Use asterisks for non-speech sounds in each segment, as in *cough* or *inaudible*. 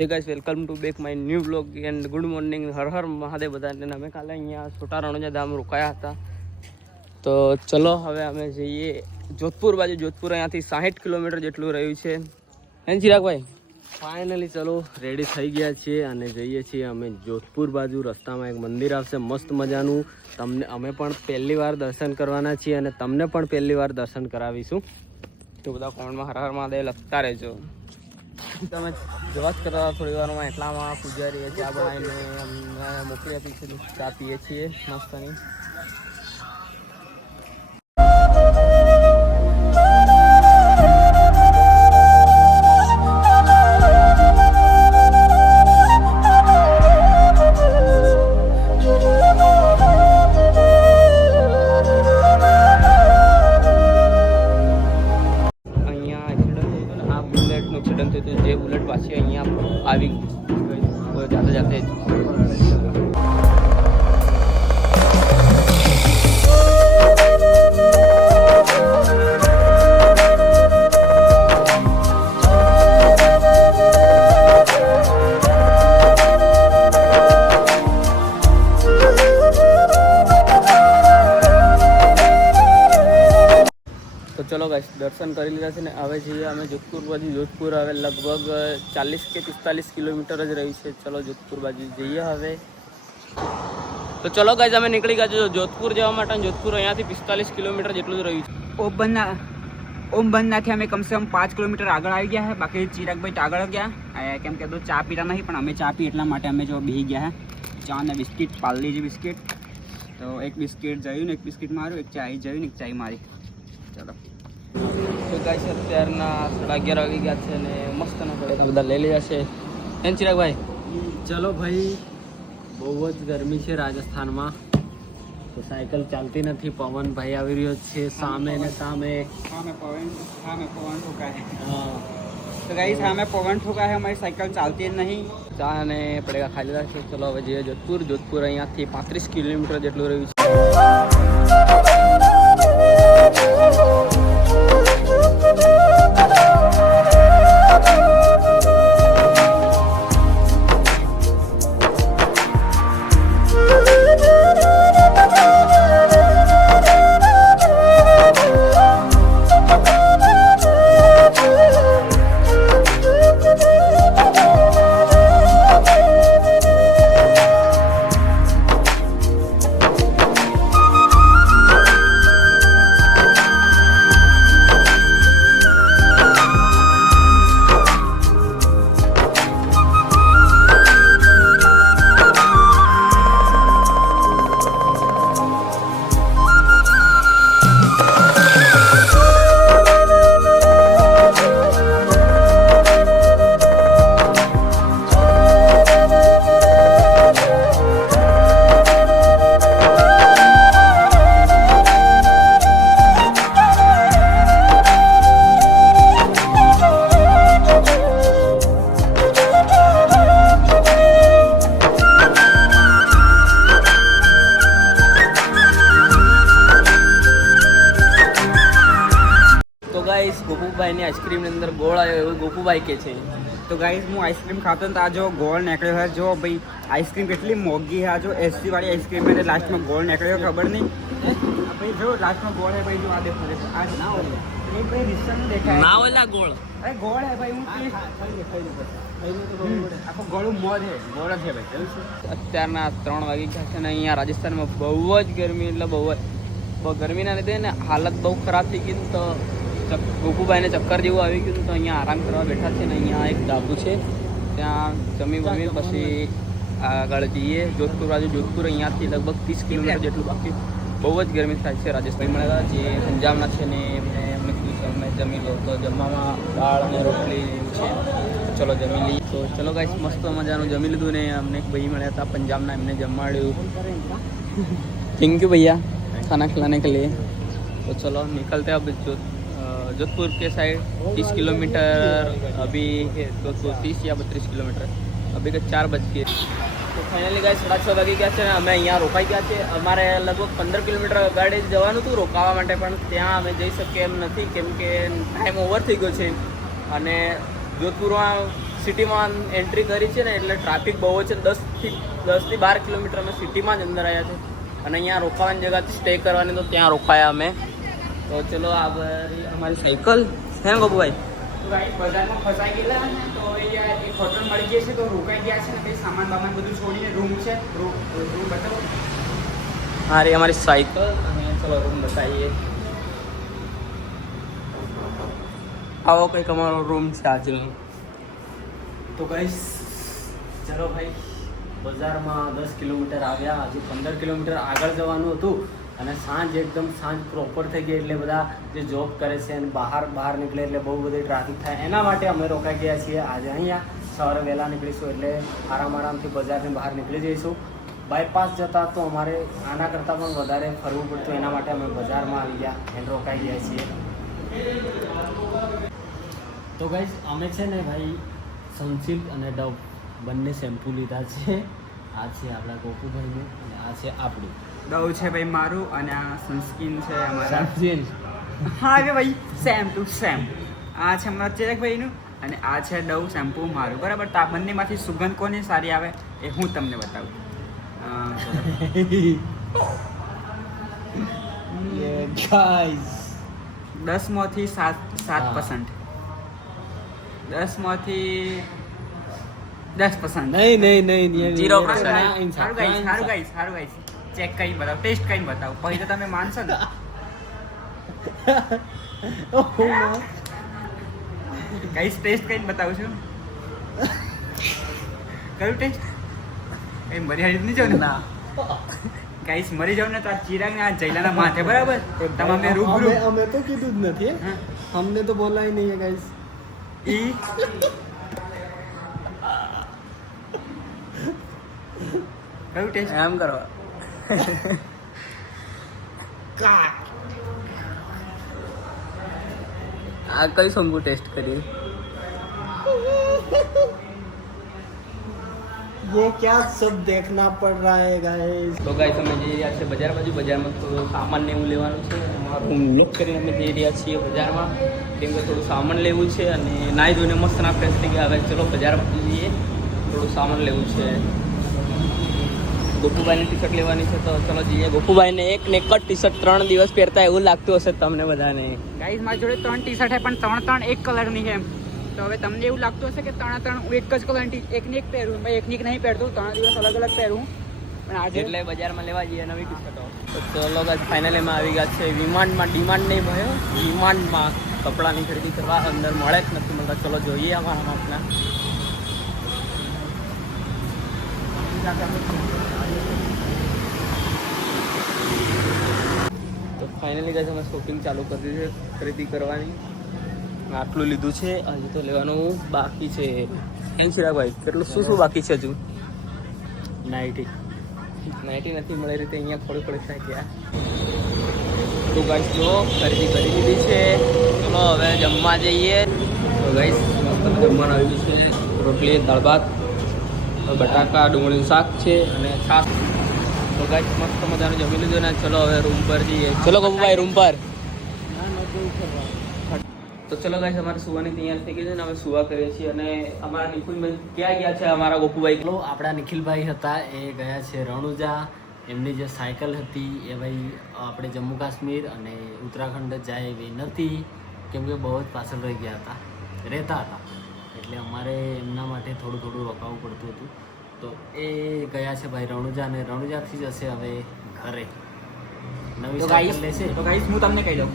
Hey guys welcome to back my new blog and good morning Har Har Mahadev બધાને. અમે કાલે અહીંયા છોટા ધામ રોકાયા હતા. તો ચલો હવે અમે જઈએ જોધપુર બાજુ. જોધપુર અહીંયાથી સાહીઠ કિલોમીટર જેટલું રહ્યું છે. હે ચિરાગભાઈ? ફાઇનલી ચલો રેડી થઈ ગયા છીએ અને જઈએ છીએ અમે જોધપુર બાજુ. રસ્તામાં એક મંદિર આવશે, મસ્ત મજાનું. તમને અમે પણ પહેલી વાર દર્શન કરવાના છીએ અને તમને પણ પહેલી વાર દર્શન કરાવીશું. તો બધા કોમેન્ટમાં હર હર મહાદેવ લખતા રહેજો. તમે જોવા જ કરતા હતા થોડી વારમાં, એટલામાં પૂજારીએ ચા બનાવીને અમને મોકલી આપી છે ચા પીએ છીએ, મસ્તની. પાછી અહીંયા આવી ગઈ જાતે જાતે ચલો ગાઈસ દર્શન કરી લીધા છે ને હવે જઈએ અમે જોધપુર બાજુ જોધપુર હવે લગભગ ચાલીસ કે પિસ્તાલીસ કિલોમીટર જ રહ્યું છે ચલો જોધપુર બાજુ જઈએ હવે તો ચલો ગાઈસ અમે નીકળી ગયા છે જોધપુર જવા માટે અને જોધપુર અહીંયાથી પિસ્તાલીસ કિલોમીટર જેટલું જ રહ્યું છે ઓમ બંધના ઓમ બંધનાથી અમે કમસે કમ પાંચ કિલોમીટર આગળ આવી ગયા છે બાકી ચિરાગભાઈ તો આગળ ગયા અ, કેમ કે તો ચા પીતા નહીં પણ અમે ચા પી એટલા માટે અમે જો બેસી ગયા છે ચા અને બિસ્કિટ પાર્લીજી બિસ્કિટ. તો એક બિસ્કિટ જયું ને એક બિસ્કિટ માર્યું એક ચાય જયું ને એક ચાય મારી. ચલો. તો ગાઈસ અત્યારના સાડા અગિયાર વાગી ગયા છે અને મસ્ત ના પડે બધા લઈ લીધા છે. એમ ચિરાગભાઈ? ચલો ભાઈ બહુ જ ગરમી છે રાજસ્થાનમાં. તો સાયકલ ચાલતી નથી. પવન ભાઈ આવી રહ્યો છે સામે ને સામે. સામે પવન સામે પવન ઠોકાય હા. તો ગાઈ સામે પવન ઠોકાય અમારી સાયકલ ચાલતી જ નહીં. અને પડેગા ખાલી રાખીએ છે. ચલો હવે જઈએ જોધપુર. જોધપુર અહીંયાથી પાંત્રીસ કિલોમીટર જેટલું રહ્યું છે. આઈસ્ક્રીમની અંદર ગોળ આવ્યો એવું ગોપુભાઈ કે છે. તો ગાઈઝ હું આઈસ્ક્રીમ ખાતો ને તો આ જો ગોળ નીકળ્યો હોય જો ભાઈ આઈસ્ક્રીમ કેટલી મોંઘી આ જો એસી વાળી આઈસ્ક્રીમ એટલે લાસ્ટમાં ગોળ નીકળ્યો ખબર નહીં? ભાઈ જો લાસ્ટમાં ગોળ હે ભાઈ જો આ દેખો આ ના હોય એ ભાઈ રિસન દેખાય. ના ઓલા ગોળ. અરે ગોળ હે ભાઈ હું આખો ગોળું મોજ હે ગોળ છે ભાઈ અત્યારના ત્રણ વાગી ગયા છે ને અહીંયા રાજસ્થાનમાં બહુ જ ગરમી એટલે બહુ જ ગરમીના લીધે ને હાલત બહુ ખરાબ થઈ ગઈ તો ચક- ગોપુભાઈને ચક્કર જેવું આવી ગયું તો અહીંયા આરામ કરવા બેઠા છે ને અહીંયા એક ડાબુ છે ત્યાં જમી બમી પછી આગળ જઈએ જોધપુર બાજુ જોધપુર અહીંયાથી લગભગ ત્રીસ કિલોમીટર જેટલું બાકી બહુ જ ગરમી થાય છે રાજસ્થાન મળેલા જે પંજાબના છે ને એમને એમને કીધું છે અમે જમી લો તો જમવામાં દાળ અને રોટલી એવું છે ચલો જમી લઈએ તો ચલો ગાઈસ મસ્ત મજાનું જમી લીધું ને અમને એક ભાઈ મળ્યા હતા પંજાબના એમને જમાડ્યું *laughs* થેન્ક યુ भैया खाना खिलाने के लिए तो चलो निकलते हैं अब जो अ, जोधपुर के साइड तीस किलोमीटर अभी है जोधपुर तीस या बत्रीस किलोमीटर अभी के चार बज के તો ફાઇનલી ગાય સાડા છ વાગી ગયા છે ને અમે અહીંયા રોકાઈ ગયા છે અમારે લગભગ પંદર કિલોમીટર ગાડી જવાનું હતું રોકાવા માટે પણ ત્યાં અમે જઈ શકીએ એમ નથી કેમ કે ટાઈમ ઓવર થઈ ગયો છે અને જોધપુરમાં સિટીમાં એન્ટ્રી કરી છે ને એટલે ટ્રાફિક બહુ છે દસથી દસથી બાર કિલોમીટર અમે સિટીમાં જ અંદર આવ્યા છે અને અહીંયા રોકાવાની જગ્યા સ્ટે કરવાની તો ત્યાં રોકાયા અમે તો ચલો આ અમારી સાયકલ. હે ગોપુભાઈ તો ગાઈસ બજારમાં ફસાઈ ગયેલા ને તો એક હોટલ મળી ગઈ છે તો રોકાઈ ગયા છે ને કંઈ સામાન બામાન બધું છોડીને રૂમ છે. રૂમ રૂમ બતાવો. હા રે અમારી સાયકલ અને ચલો રૂમ બતાવીએ. આવો કંઈક અમારો રૂમ છે આજનો તો ગાઈસ ચલો ભાઈ બજારમાં દસ કિલોમીટર આવ્યા. હજુ પંદર કિલોમીટર આગળ જવાનું હતું. અને સાંજ એકદમ સાંજ પ્રોપર થઈ ગઈ એટલે બધા જે જોબ કરે છે અને બહાર બહાર નીકળે એટલે બહુ બધી ટ્રાફિક થાય. એના માટે અમે રોકાઈ ગયા છીએ. આજે અહીંયા સવારે વહેલા નીકળીશું એટલે આરામ આરામથી બજારની બહાર નીકળી જઈશું. બાયપાસ જતા તો અમારે આના કરતાં પણ વધારે ફરવું પડતું. એના માટે અમે બજારમાં આવી ગયા એને રોકાઈ ગયા છીએ. તો ગાઈઝ અમે છે ને ભાઈ સનસિલ્ક અને ડવ બંને શેમ્પૂ લીધા છે. આ છે આપણા ગોપુભાઈનું અને આ છે આપણું. દવ છે ભાઈ મારું અને આ સનસ્કિન છે અમારા. હા હવે ભાઈ સેમ ટુ સેમ આ છે અમારા ચિરાગભાઈનું અને આ છે ડવ શેમ્પૂ મારું. બરાબર? તો આ બંનેમાંથી સુગંધ કોની સારી આવે એ હું તમને બતાવું. દસમાંથી સાત સાત. પર્સન્ટ દસમાંથી દસ પર્સન્ટ નહીં નહીં નહીં જીરો ઇન્સાફ, સારું ગાઈસ સારું. ગાઈસ સારું ગાઈસ ચેક કરીને બતાવો ટેસ્ટ કરીને બતાવો. પછી તો તમે માનશો ને. કઈ ટેસ્ટ કરીને બતાવું છું? કયું ટેસ્ટ? કઈ મરી હારી નહીં જાવ ને. ના ગાઈસ મરી જાવ ને તો આ ચિરાગ ને આ જૈલાના માથે બરાબર? તમામે રૂબરૂ. અમે અમે તો કીધું જ નથી. અમને તો બોલાય નહીં ગાઈસ ઈ? કયું ટેસ્ટ? એમ કરવા આ કઈ શંકુ ટેસ્ટ કરી ये क्या सब देखना पड़ रहा है गाइस તો ગાઈ તમે જઈ રહ્યા છે બજાર બાજુ બજારમાં થોડું સામાન ને એવું લેવાનું છે અમારું રૂમ લોક કરીને અમે જઈ રહ્યા છીએ બજારમાં કેમ કે થોડું સામાન લેવું છે અને નાઈ ધોઈને મસ્ત ના ફ્રેશ થઈ ગયા હવે ચલો બજાર બાજુ જઈએ થોડું સામાન લેવું છે ગોપુભાઈની ટી શર્ટ લેવાની છે તો ચલો જઈએ. ગોપુભાઈને એક ને એક જ ટી શર્ટ ત્રણ દિવસ પહેરતા એવું લાગતું હશે તમને બધાને. ગાઈઝ મારી જોડે ત્રણ ટી શર્ટ છે પણ ત્રણ ત્રણ એક કલરની છે તો હવે તમને એવું લાગતું હશે કે ત્રણ ત્રણ હું એક જ કલરની એકની એક પહેરું ભાઈ એકની એક નહીં પહેરતું ત્રણ દિવસ અલગ અલગ પહેરું. પણ આજે એટલે બજારમાં લેવા જઈએ નવી ટી શર્ટો તો ચલો ગાઈઝ ફાઇનલ એમાં આવી ગયા છે. વિમાનમાં ડિમાન્ડ નહીં ભયો વિમાનમાં કપડાની ખરીદી કરવા અંદર મળે જ નથી મળતા. ચલો જોઈએ અમારા આપના તો ફાઇનલી ગાઈસ અમે શોપિંગ ચાલુ કરી છે ખરીદી કરવાની. આટલું લીધું છે હજી તો લેવાનું બાકી છે. એમ ચિરાગભાઈ કેટલું શું શું બાકી છે હજુ? નાઇટી નાઇટી નથી મળી રીતે અહીંયા થોડી થોડી સાંક્યા તો ગાઈસ જો ખરીદી કરી લીધી છે ચલો હવે જમવા જઈએ. તો ગાઈસ જમવાનું આવી છે. રોટલી દાળ ભાત બટાકા ડુંગળીનું શાક છે અને છાશ. તો ગાઈસ મસ્ત મજાનું જમી લીધું ને ચલો હવે રૂમ પર જઈએ. ચલો ગોપુભાઈ રૂમ પર. તો ચલો ગાઈસ અમારે સુવાની તૈયાર થઈ ગઈ છે ને અમે સુવા કરીએ છીએ અને અમારા નિકુંજભાઈ ક્યાં ગયા છે અમારા ગોપુભાઈ? ચલો, આપણા નિખિલભાઈ હતા, એ ગયા છે રણુજા. એમની જે સાયકલ હતી એ ભાઈ, આપણે જમ્મુ કાશ્મીર અને ઉત્તરાખંડ જાય એવી નથી. કેમ કે બહુ જ પાછળ રહી ગયા હતા, રહેતા હતા. એટલે અમારે એમના માટે થોડું થોડું રોકાવું પડતું હતું. તો એ ગયા છે ભાઈ રણુજા અને રણુજાથી જશે હવે ઘરે. નવી તો સાયકલ લેશે. તો ગાઈસ હું તમને કહી દઉં.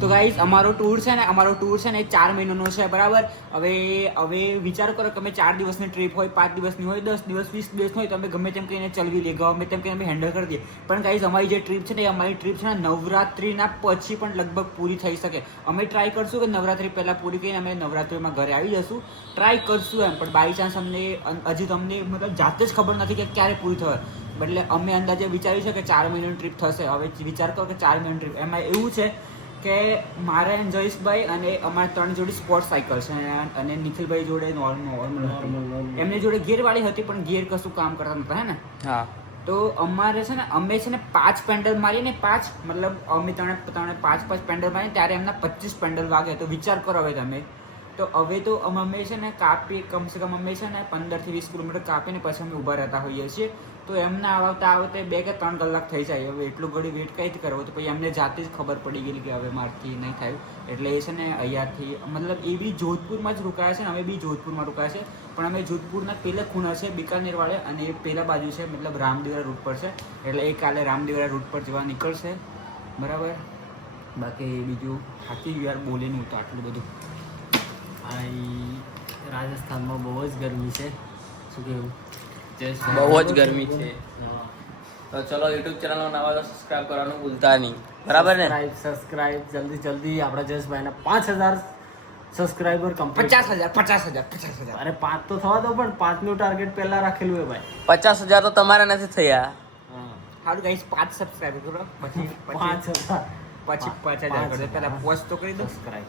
તો ગાઈસ અમારો ટૂર છે ને, અમારો ટૂર છે ને એ ચાર મહિનાનો છે, બરાબર? હવે હવે વિચાર કરો કે અમે ચાર દિવસની ટ્રીપ હોય, પાંચ દિવસની હોય, દસ દિવસ, વીસ દિવસ હોય, તો અમે ગમે તેમ કરીને ચલવી લઈએ, ગમે તેમ કરીને અમે હેન્ડલ કરી દઈએ. પણ ગાઈઝ અમારી જે ટ્રીપ છે ને, એ અમારી ટ્રીપ છે ને, નવરાત્રિના પછી પણ લગભગ પૂરી થઈ શકે. અમે ટ્રાય કરશું કે નવરાત્રિ પહેલાં પૂરી કરીને અમે નવરાત્રિમાં ઘરે આવી જશું. ટ્રાય કરશું એમ, પણ બાય ચાન્સ અમને, હજી તમને મતલબ જાતે જ ખબર નથી કે ક્યારે પૂરી થશે એટલે અમે અંદાજે વિચાર્યું છે કે ચાર મહિનાની ટ્રીપ થશે. હવે વિચાર કરો કે ચાર મહિનાની ટ્રીપ એમાં એવું છે કે મારે એન્ડ જયેશભાઈ અને અમારા ત્રણ જોડે સ્પોર્ટ સાયકલ છે અને નિખિલભાઈ જોડે નોર્મલ. એમની જોડે ગિયરવાળી હતી પણ ગિયર કશું કામ કરતા નતા હે ને? હા. તો અમારે છે ને અમે છે ને પાંચ પેન્ડલ મારીને પાંચ મતલબ અમે ત્રણે ત્રણે પાંચ પાંચ પેન્ડલ મારીને ત્યારે એમના પચીસ પેન્ડલ વાગે તો વિચાર કરો હવે તમે. તો હવે તો અમે અમે છે ને કાપી કમસે કમ અમે છે ને પંદરથી વીસ કિલોમીટર કાપીને પછી અમે ઊભા રહેતા હોઈએ છીએ. તો એમને આવતા આવતે બે કે ત્રણ કલાક થઈ જાય. હવે એટલું ઘડી વેટ કઈ કરવો તો પછી એમને જાતે જ ખબર પડી ગઈ કે હવે મારથી નહીં થયું એટલે એ છે ને અહીંયાથી, મતલબ એ બી જોધપુરમાં જ રોકાયા છે ને, અમે બી જોધપુરમાં રોકાયા છે. પણ અમે જોધપુરના પેલા ખૂણા છે બિકાનેરવાળે અને એ પેલા બાજુ છે, મતલબ રામદેવરા રૂટ પર છે. એટલે એ કાલે રામદેવરા રૂટ પર જવા નીકળશે. બરાબર? બાકી બીજું થાકી ગયું યાર બોલે નહીં તો આટલું બધું. અહીં રાજસ્થાનમાં બહુ જ ગરમી છે. શું કેવું બહુ જ ગરમી છે. તો ચલો યુટ્યુબ ચેનલ નવા તો સબસ્ક્રાઇબ કરવાનું ભૂલતા નહીં. બરાબર ને? સબસ્ક્રાઇબ સબસ્ક્રાઇબ જલ્દી જલ્દી. આપણા જયેશભાઈને પાંચ હજાર સબસ્ક્રાઇબર કમ્પ્લીટ પચાસ હજાર પચાસ હજાર પચાસ હજાર. અરે પાંચ તો થવા દો પણ પાંચનું ટાર્ગેટ પહેલા રાખેલું હે ભાઈ. પચાસ હજાર તો તમારા નથી થયા. સારું ગાઈસ પાંચ સબસ્ક્રાઇબર કરો. પછી પાંચ પછી હજાર. પછી પાંચ હજાર કરજો. પહેલા પોસ્ટ તો કરી દો સબસ્ક્રાઇબ